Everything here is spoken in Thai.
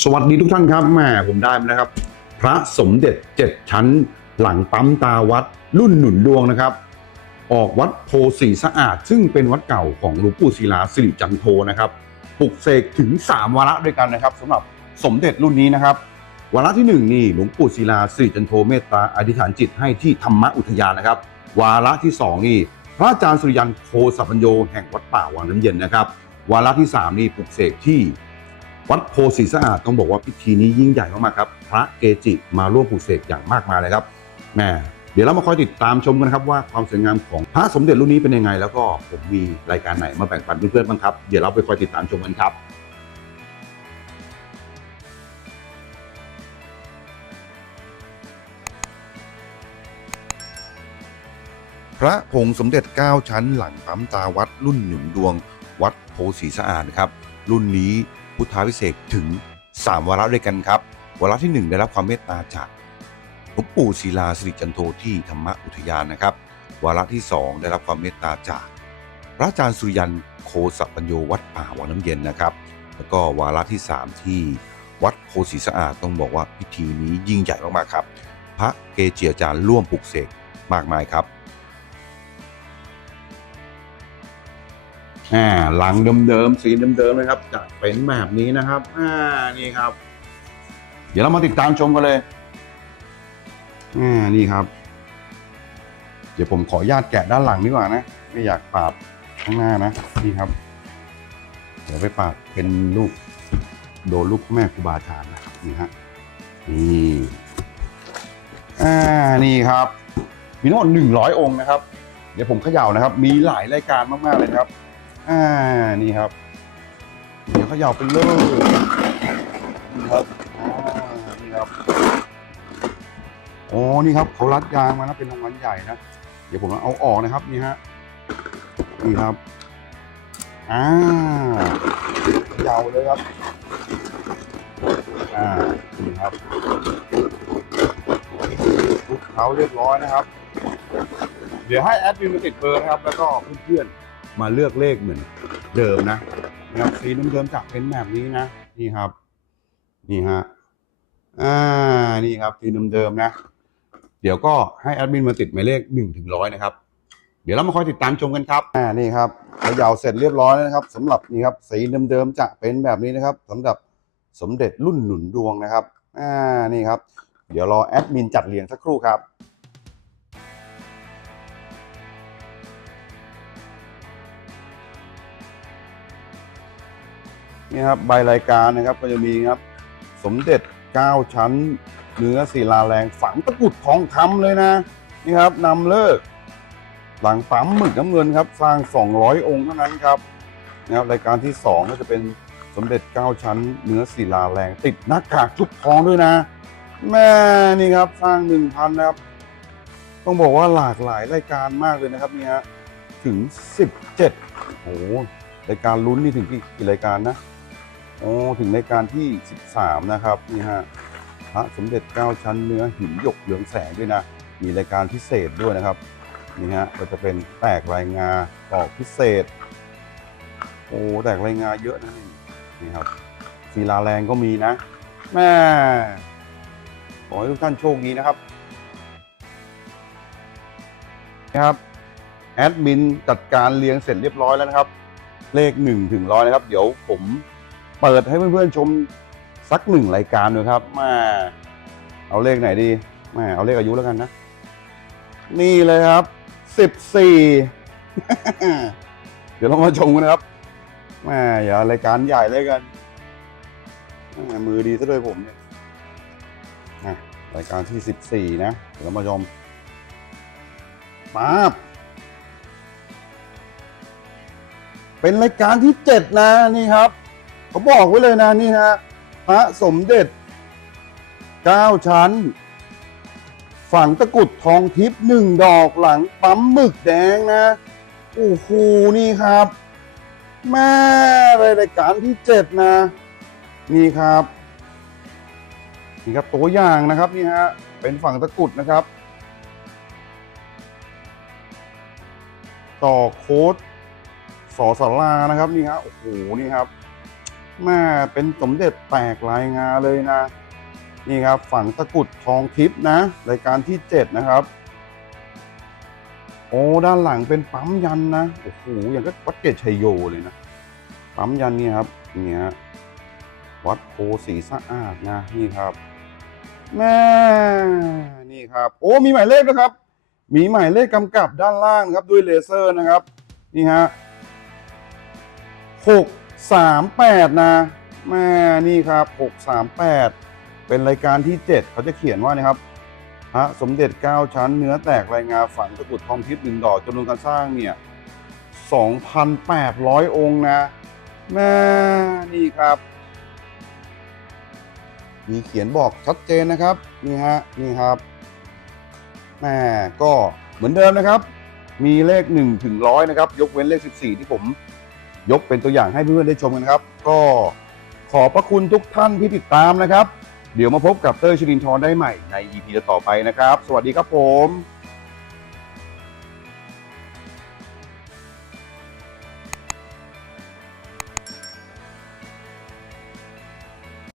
สวัสดีทุกท่านครับแม่ผมได้มานะครับ พระสมเด็จเจ็ดชั้น หลังปั๊มตาวัด รุ่นหนุนดวงนะครับ ออกวัดโพสีสะอาด ซึ่งเป็นวัดเก่าของหลวงปู่ศิลาสิริจันโทนะครับปลุกเสกถึง 3 วาระด้วยกันนะครับสำหรับสมเด็จรุ่นนี้นะครับ วาระที่ 1 นี่หลวงปู่ศิลาสิริจันโทเมตตาอธิษฐานจิตให้ที่ธรรมอุทยานนะครับ วาระที่ 2 นี่ พระอาจารย์สุริยันโคสัพพัญโยแห่งวัดป่าวังน้ำเย็นนะครับ วาระที่ 3 นี่ปลุกเสกที่ วัดโพสีสะอาดต้องบอกว่าพิธีนี้ยิ่งใหญ่มากๆครับ พระเกจิมาร่วมปลุกเสกอย่างมากมายเลยครับแหม่เดี๋ยวเรามาคอยติดตามชมกันนะครับว่าความสวยงามของพระสมเด็จรุ่นนี้เป็นยังไง แล้วก็ผมมีรายการไหนมาแบ่งปันเพื่อนๆบ้างครับเดี๋ยวเราไปคอยติดตามชมกันครับพระผงสมเด็จ 9 ชั้นหลังปั๊มตาวัดรุ่นหนุนดวง วัดโพสีสะอาดครับ รุ่นนี้ พุทธาพิเศษถึง 3 วาระด้วยกันครับ วาระที่ 1 ได้รับความเมตตาจากหลวงปู่ศิลาสิริจันโทที่ธรรมอุทยานนะครับ วาระที่ 2 ได้รับความเมตตาจาก พระอาจารย์สุริยันโคสัพปัญโยวัดป่าวังน้ำเย็นนะครับ แล้วก็วาระที่ 3 ที่วัดโพสีสะอาดต้องบอกว่าพิธีนี้ยิ่งใหญ่มากๆครับ พระเกจิอาจารย์ร่วมปลุกเสกมากมายครับ อ่าหลังเดิมๆสีเดิมๆเลยครับจะเป็นแบบนี้นะครับอ่านี่ครับ เดี๋ยวเรามาติดตามชมกันเลยอ่านี่ครับ เดี๋ยวผมขออนุญาตแกะด้านหลังดีกว่านะ ไม่อยากปาดข้างหน้านะนี่ครับ เดี๋ยวไปปาดเป็นลูกโดนลูกแม่ครูบาอาจารย์นะครับนี่ฮะนี่อ่านี่ครับ มีทั้งหมดหนึ่งร้อยองค์นะครับ เดี๋ยวผมเขย่านะครับ มีหลายรายการมากๆเลยครับ อ่า นี่ครับ เดี๋ยวเขย่าไปเลยนี่ครับ อ่า นี่ครับ โอ้ นี่ครับเขารัดยางมานะเป็นรางวัลใหญ่นะ เดี๋ยวผมเอาออกนะครับ นี่ฮะ นี่ครับ อ่าเขย่าเลยครับ อ่า นี่ครับเขาเรียบร้อยนะครับ เดี๋ยวให้แอดมินมาติดเบอร์นะครับ แล้วก็เพื่อนๆ มาเลือกเลขเหมือนเดิมนะนะครับสีเดิมจากเป็นแบบนี้นะ นี่ครับ นี่ฮะอ่านี่ครับสีเดิมนะ เดี๋ยวก็ให้แอดมินมาติดหมายเลขหนึ่งถึงร้อยนะครับ เดี๋ยวเรามาคอยติดตามชมกันครับอ่านี่ครับเขย่าเสร็จเรียบร้อยแล้วนะครับสำหรับนี่ครับสีเดิมๆจะเป็นแบบนี้นะครับสำหรับสมเด็จรุ่นหนุนดวงนะครับอ่านี่ครับ เดี๋ยวรอแอดมินจัดเรียงสักครู่ครับ นี่ครับใบรายการนะครับก็จะมีครับ สมเด็จ 9 ชั้น เนื้อศิลาแรงฝังตะกุดทองคำเลยนะ นี่ครับนำเลิก หลังปั๊มหมึกน้ำเงินครับ สร้าง 200 องค์เท่านั้นครับนะครับรายการที่ 2 ก็จะเป็นสมเด็จ 9 ชั้น เนื้อศิลาแรง ติดหน้ากากชุบทองด้วยนะ แม่นี่ครับสร้าง 1,000นะครับ ต้องบอกว่าหลากหลายรายการมากเลยนะครับเนี่ยถึง 17โอ้โหรายการลุ้นนี่ถึงกี่รายการนะ โอ้ถึงรายการที่ 13 นะครับนี่ฮะพระสมเด็จ 9 ชั้นเนื้อหินหยกเหลืองแสงด้วยนะ มีรายการพิเศษด้วยนะครับนี่ฮะก็จะเป็นแตกรายงาออกพิเศษ โอ้แตกรายงาเยอะนะนี่นี่ครับศิลาแรงก็มีนะแม่ขอให้ทุกท่านโชคดีนะครับนะครับแอดมินจัดการเรียงเสร็จเรียบร้อยแล้วนะครับ เลขหนึ่งถึงร้อยนะครับ เดี๋ยวผม เปิดให้เพื่อนๆชมสักหนึ่งรายการด้วยครับมาเอาเลขไหนดีแมาเอาเลขอายุแล้วกันนะ นี่เลยครับสิบสี่เดี๋ยวเรามาชมกันนะครับแม่อย่ารายการใหญ่เลยกันแม่มือดีซะด้วยผมเนี่ยอะรายการที่สิบสี่นะเดี๋ยวเรามาชมป๊าบเป็นรายการที่เจ็ดนะนี่ครับ เขาบอกไว้เลยนะนี่ฮะพระสมเด็จเก้าชั้น ฝังตะกุดทองทิพย์หนึ่งดอกหลังปั๊มหมึกแดงนะโอ้โหนี่ครับแม่รายการที่เจ็ดนะ นี่ครับนี่ครับตัวอย่างนะครับนี่ฮะเป็นฝั่งตะกุดนะครับ ต่อโค้ดสอสารานะครับนี่ฮะโอ้โหนี่ครับ แม่เป็นสมเด็จแตกลายงาเลยนะ นี่ครับฝังตะกุดทองทิพย์นะรายการที่ 7 นะครับ โอ้ด้านหลังเป็นปั๊มยันนะโอ้โหอย่างก็วัดเกตชัยโยเลยนะปั๊มยันนี่ครับนี่ฮะวัดโพสีสะอาดนะนี่ครับแม่นี่ครับ โอ้มีหมายเลขนะครับ มีหมายเลขกำกับด้านล่างครับด้วยเลเซอร์นะครับ นี่ฮะหก สามแปดนะแม่นี่ครับหกสามแปดเป็นรายการที่เจ็ดเขาจะเขียนว่านะครับพระสมเด็จเก้าชั้นเนื้อแตกลายงาฝังตะกุดทองทิพย์หนึ่งดอกจำนวนการสร้างเนี่ยสองพันแปดร้อยองค์นะแม่นี่ครับ มีเขียนบอกชัดเจนนะครับ นี่ฮะ นี่ครับแม่ก็เหมือนเดิมนะครับ มีเลข 1 ถึงร้อยนะครับ ยกเว้นเลข 14 ที่ผม ยกเป็นตัวอย่างให้เพื่อนๆได้ชมกันครับ ก็ขอบพระคุณทุกท่านที่ติดตามนะครับ เดี๋ยวมาพบกับเตอร์ชลินทร์ได้ใหม่ใน EP ต่อไปนะครับ สวัสดีครับผม